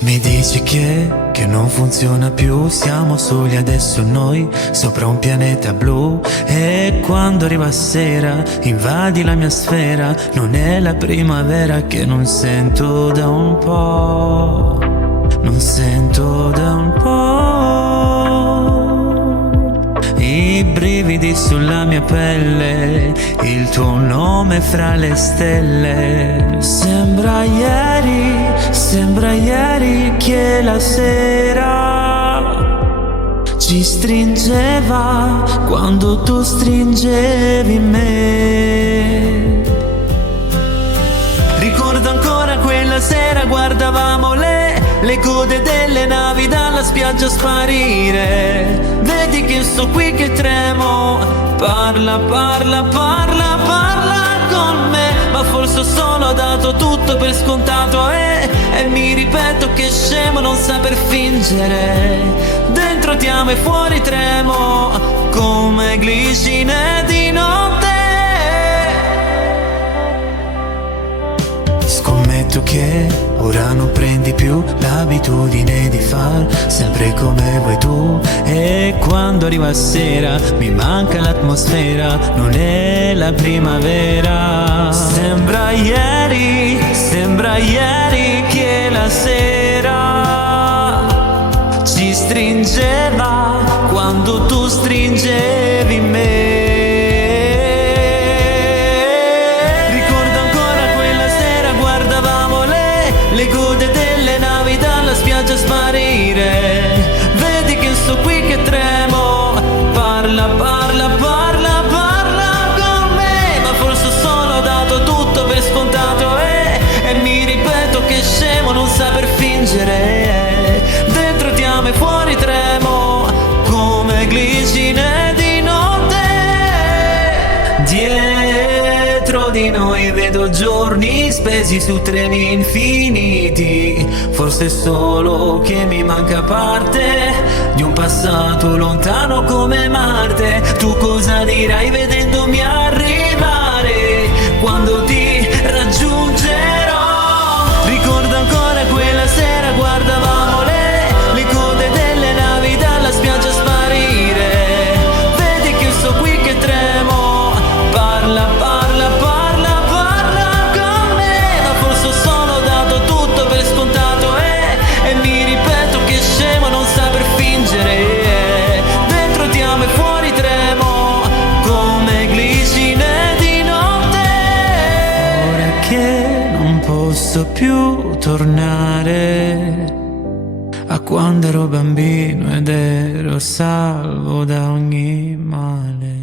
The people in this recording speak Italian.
Mi dici che non funziona più, siamo soli adesso noi, sopra un pianeta blu. E quando arriva sera, invadi la mia sfera, non è la primavera che non sento da un po', non sento da un po'. I brividi sulla mia pelle, il tuo nome fra le stelle. Sembra ieri che la sera ci stringeva quando tu stringevi me. Ricordo ancora quella sera, guardavamo le code delle navi dalla spiaggia sparire. Vedi che sto qui che tremo, parla con me. Ma forse ho solo dato tutto per scontato e mi ripeto che scemo non saper fingere. Dentro ti amo e fuori tremo, come glicine di notte. Scommetto che ora non prendi più l'abitudine di far sempre come vuoi tu. E quando arriva sera mi manca l'atmosfera, non è la primavera. Sembra ieri che la sera ci stringeva quando tu stringevi me. Le code delle navi dalla spiaggia sparire. Vedi che sto qui che tremo, parla con me. Ma forse ho solo dato tutto per scontato e mi ripeto che scemo non saper fingere. Dentro ti amo e fuori tremo, come glicine di notte. Dietro di noi vedo giorni spesi su treni infiniti. Forse è solo che mi manca parte di un passato lontano come Marte. Tu cosa dirai vedendomi arrivare quando ti raggiungerò? Ricordo ancora quella sera, guardavamo le code delle navi dalla spiaggia sparire. Vedi che sto qui che tremo, parla con me. Ma forse ho solo dato tutto per scontato e mi ripeto che scemo non saper fingere. Dentro ti amo e fuori tremo, come glicine di notte. Ora che non posso più tornare a quando ero bambino ed ero salvo da ogni male.